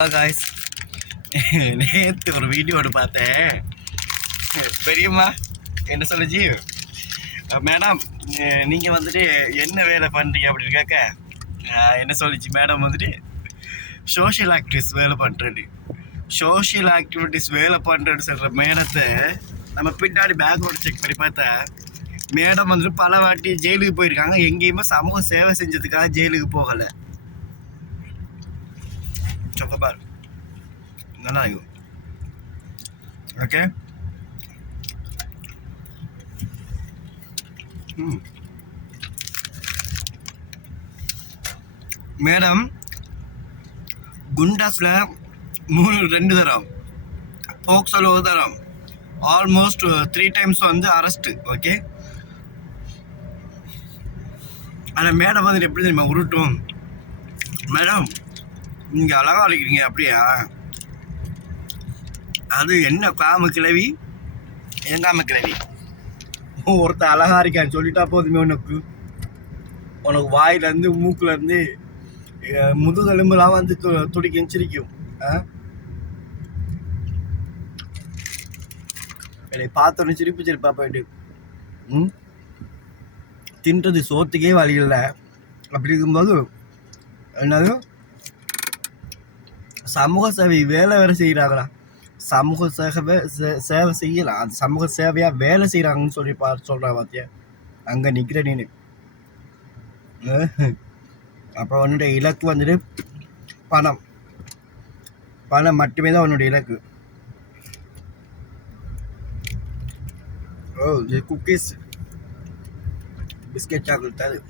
Guys, நேற்று ஒரு video பார்த்தேன். பெரியம்மா என்ன சொல்லுச்சு, மேடம் நீங்கள் வந்துட்டு என்ன வேலை பண்ணுறீங்க அப்படின்னு கேட்க என்ன சொல்லிச்சு மேடம் வந்துட்டு சோஷியல் ஆக்டிவிட்டிஸ் வேலை பண்ணுறேன்னு. சோஷியல் ஆக்டிவிட்டிஸ் வேலை பண்ணுறேன்னு சொல்கிற மேடத்தை நம்ம பின்னாடி பேக்ரவுண்ட் செக் பண்ணி பார்த்தா மேடம் வந்துட்டு பல வாட்டி ஜெயிலுக்கு போயிருக்காங்க. எங்கேயுமே சமூக சேவை செஞ்சதுக்காக ஜெயிலுக்கு போகலை. chocolate நல்லா இருக்கும். ஓகே, மேடம் குண்டாஸில் 2 தரம், போக்ஸோல 1 தரம், ஆல்மோஸ்ட் 3 டைம்ஸ் வந்து அரெஸ்ட்டு. ஓகே, ஆனால் மேடம் வந்துட்டு எப்படி தெரியுமா உருட்டும், மேடம் நீங்கள் அழகாக அழைக்கிறீங்க அப்படியா, அது என்ன காம கிளவி எங்காம கிளவி, ஒருத்தர் அழகா இருக்கான்னு சொல்லிட்டா போதுமே உனக்கு வாயிலேருந்து மூக்குலேருந்து முதுகெலும்புலாம் வந்து துடிக்கும் சிரிக்கும். என்னை பார்த்தோன்னு சிரிப்பா போயிட்டு தின்றது சோத்துக்கே வழி இல்லை. அப்படி இருக்கும்போது என்னது சமூக சேவை வேலை வேறு செய்கிறாங்களா, சமூக சேவை செய்யலாம், அது சமூக சேவையாக வேலை செய்கிறாங்கன்னு சொல்லி சொல்கிறா பார்த்தியா, அங்கே நிற்கிற நீனு. அப்புறம் உன்னுடைய இலக்கு வந்துட்டு பணம், பணம் மட்டுமே தான் உன்னுடைய இலக்கு. ஓ, இது குக்கீஸ் பிஸ்கெட் சாக்லேட் அது.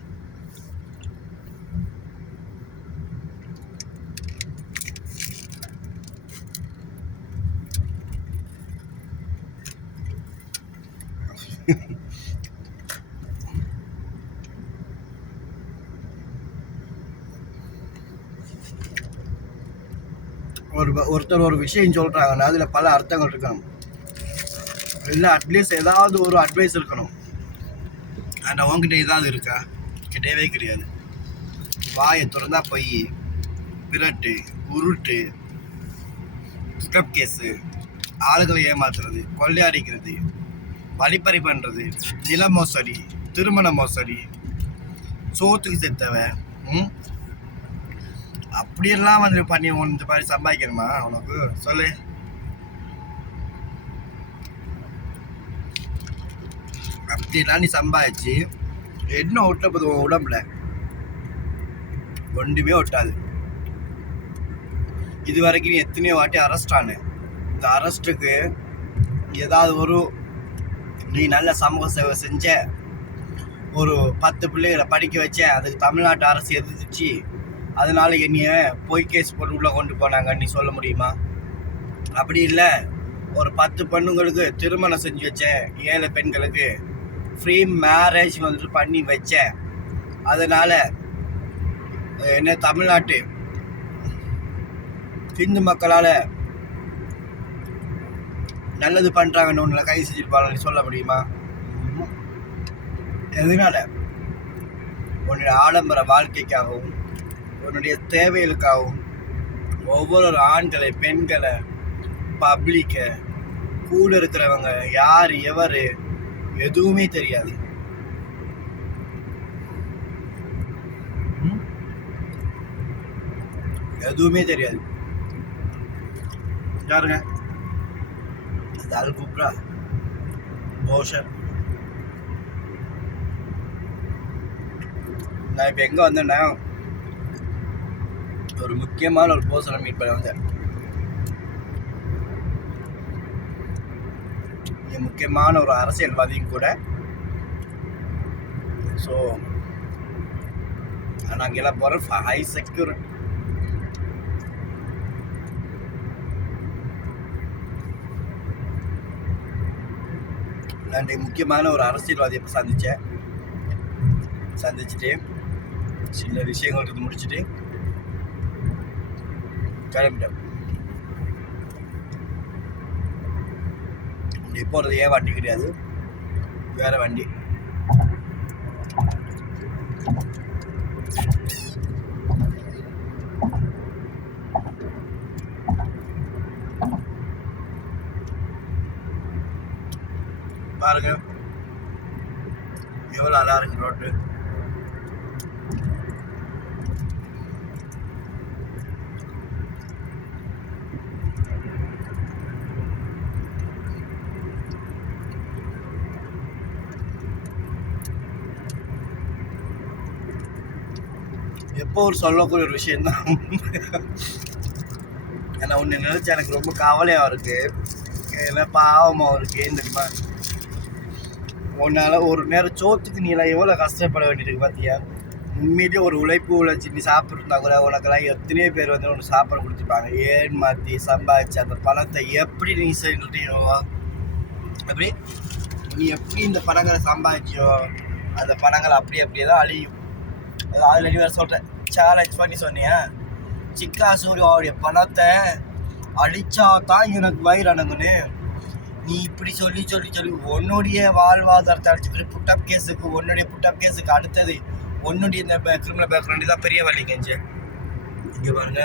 ஒருத்தர் ஒரு விஷயம் சொல்றாங்கன்னா அதுல பல அர்த்தங்கள் இருக்கணும், இல்லை அட்லீஸ்ட் ஏதாவது ஒரு அட்வைஸ் இருக்கணும். ஆனால் அவங்ககிட்ட ஏதாவது இருக்கா, கிட்டவே கிடையாது. வாயை திறந்தா போய் பிரட்டு உருட்டு பிக்கப் கேஸு, ஆளுகளை ஏமாத்துறது, கொள்ளையடிக்கிறது, வழிப்பறி பண்ணுறது, நில மோசடி, திருமண மோசடி, சோத்துக்கு செத்தவன், அப்படியெல்லாம் வந்து பண்ணி இந்த மாதிரி சம்பாதிக்கணுமா உனக்கு சொல்லு. அப்படியெல்லாம் நீ சம்பாதிச்சு என்ன ஒட்ட போது உடம்புல ஒன்றுமே ஒட்டாது. இது வரைக்கும் நீ எத்தனையோ வாட்டி அரெஸ்ட் ஆன. இந்த அரெஸ்ட்டுக்கு ஏதாவது ஒரு நீ நல்ல சமூக சேவை செஞ்ச, ஒரு 10 பிள்ளைகளை படிக்க வச்ச, அதுக்கு தமிழ்நாட்டு அரசு எதிர்த்துச்சு, அதனால என்னைய பொய் கேஸ் போட்டு உள்ளே கொண்டு போனாங்க நீ சொல்ல முடியுமா? அப்படி இல்லை, ஒரு 10 பெண்ணுங்களுக்கு திருமணம் செஞ்சு வச்சேன், 7 பெண்களுக்கு ஃப்ரீ மேரேஜ் வந்துட்டு பண்ணி வச்சேன், அதனால என்ன தமிழ்நாட்டு இந்து மக்களால் நல்லது பண்ணுறாங்கன்னு ஒன்றில் கை செஞ்சிருப்பாங்க சொல்ல முடியுமா? எதனால? உன்னுடைய ஆடம்பர வாழ்க்கைக்காகவும் உன்னுடைய தேவைகளுக்காகவும் ஒவ்வொரு ஆண்களை, பெண்களை, பப்ளிக்கை, கூட இருக்கிறவங்க யார் எவர் எதுவுமே தெரியாது. எதுவுமே தெரியாது. யாருங்க தால் குப்ரா போஷன். நான் இப்போ எங்கே வந்தேன்னா ஒரு முக்கியமான ஒரு போஸ்டரை மீட் பண்ண வந்தேன். முக்கியமான ஒரு அரசியல்வாதியும் கூட. ஸோ நாங்கள் எல்லாம் போகிறோம் ஹை செக்யூரிட்டி. நான் முக்கியமான ஒரு அரசியல்வாதியை சந்திச்சுட்டு சில விஷயங்களுக்கு முடிச்சுட்டு கிளம்பிட்டேன். போகிறது ஏன் வண்டி கிடையாது, வேற வண்டி. பாருங்க எவ்வளோ நல்லா இருக்கு ரோட்டு. எப்போ ஒரு சொல்லக்கூடிய ஒரு விஷயம்தான். ஏன்னா ஒன்று நினைச்சா எனக்கு ரொம்ப கவலையாக இருக்கு, ஏன்னா பாவமாக இருக்கு. ஏன் தெரியுமா, உன்னால ஒரு நேரம் சோத்துக்கு நீ எல்லாம் எவ்வளோ கஷ்டப்பட வேண்டியிருக்கு பார்த்தியா. உண்மையிலேயே ஒரு உழைப்பு உழைச்சி நீ சாப்பிட்ருந்தா கூட உனக்கெல்லாம் எத்தனையோ பேர் வந்து உனக்கு சாப்பாடு கொடுத்துருப்பாங்க. ஏன் மாற்றி சம்பாதிச்சு அந்த பணத்தை எப்படி நீ செஞ்சுட்டியோ, எப்படி நீ எப்படி இந்த பணங்களை சம்பாதிச்சியோ அந்த பணங்களை அப்படியே தான் அழியும். அதில் நீ வேறு சொல்கிறேன், சேலஞ்ச் பண்ணி சொன்னியா சிக்கா சூரியாவுடைய பணத்தை அழிச்சா தான் எனக்கு வயிறு அடங்குன்னு. நீ இப்படி சொல்லி உன்னுடைய வாழ்வாதாரத்தை அடிச்சுக்கிட்டு புட்டப் கேஸுக்கு அடுத்தது உன்னுடைய இந்த கிரிமினல் பேக்ரவுண்டு தான் பெரிய வழிங்க. இங்கே பாருங்க,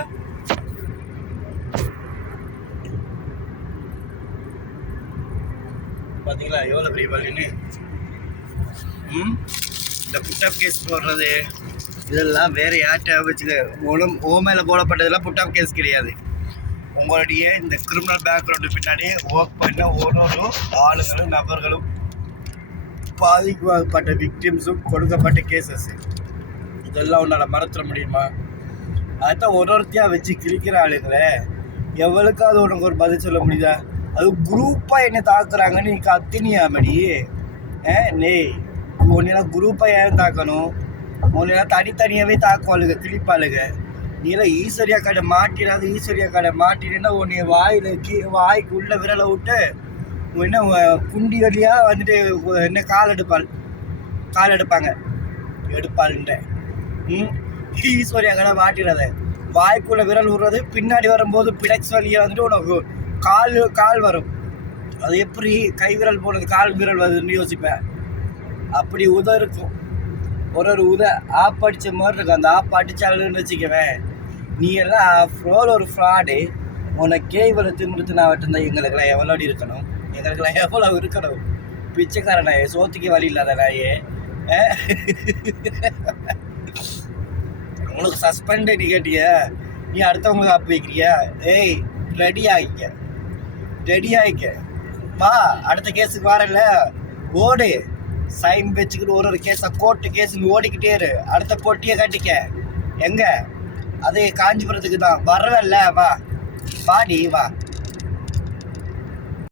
பார்த்தீங்களா எவ்வளோ பெரிய வழின்னு. இந்த புட்டப் கேஸ் போடுறது இதெல்லாம் வேறு யார்கிட்ட வச்சுக்க, ஓ மேலே போடப்பட்டதெல்லாம் புட்டப் கேஸ் கிடையாது. உங்களுடைய இந்த கிரிமினல் பேக்ரவுண்டு பின்னாடி ஒர்க் பண்ண ஒரு ஆளுங்களும் நபர்களும் பாதிக்கப்பட்ட விக்டிம்ஸும் கொடுக்கப்பட்ட கேசஸ் இதெல்லாம் உன்னால் மறத்துட முடியுமா? அதான் ஒருத்தையாக வச்சு கிழிக்கிற ஆளுங்களே எவ்வளோக்காவது உனக்கு ஒரு பதில் சொல்ல முடியுதா? அது குரூப்பாக என்ன தாக்குறாங்கன்னு நீ கத்தினியாமடி. நே உன்னெல்லாம் குரூப்பாக ஏன் தாக்கணும்? உன்னெல்லாம் தனித்தனியாகவே தாக்குவாளுங்க, கிழிப்பாளுங்க. நீலாம் ஈஸ்வரியா கடை மாட்டினா உன்னை வாய்க்கு உள்ள விரலை விட்டு என்ன குண்டி வழியாக வந்துட்டு என்ன கால் எடுப்பாங்க எடுப்பாளுன்ற. ஈஸ்வரியா கடை மாட்டிடாத, வாய்க்குள்ள விரல் விடுறது பின்னாடி வரும்போது பிடக்ஸ் வழியாக வந்துட்டு உனக்கு கால் வரும். அது எப்படி கை விரல் போனது கால் விரல் வருதுன்னு யோசிப்பேன். அப்படி இருக்கும், ஒரு ஆப் அடித்த மாதிரி இருக்கும். அந்த ஆப் அடித்தாலுன்னு வச்சுக்கவேன், நீ எல்லாம் ஆஃப்ரோல் ஒரு ஃப்ராடு. உனக்கே இவ்வளோ திமுறுத்துனா வட்டிருந்தா எங்களுக்கெல்லாம் எவ்வளோ இருக்கணும்? பிச்சைக்கார நாயே, சோத்துக்கு வழி இல்லாத நாயே. உனக்கு சஸ்பெண்டு நீ கேட்டிய, நீ அடுத்தவங்களுக்கு ஆப் வைக்கிறியா? ஏய் ரெடி ஆகிக்க வா, அடுத்த கேஸுக்கு வரல ஓடு. சைன் வச்சுக்கிட்டு ஒரு கேஸை கோர்ட்டு கேஸுன்னு ஓடிக்கிட்டே இரு. அடுத்த போட்டியை கட்டிக்க. எங்கே? அது காஞ்சிபுரத்துக்கு தான் வரவல்ல, வா வாடி வா.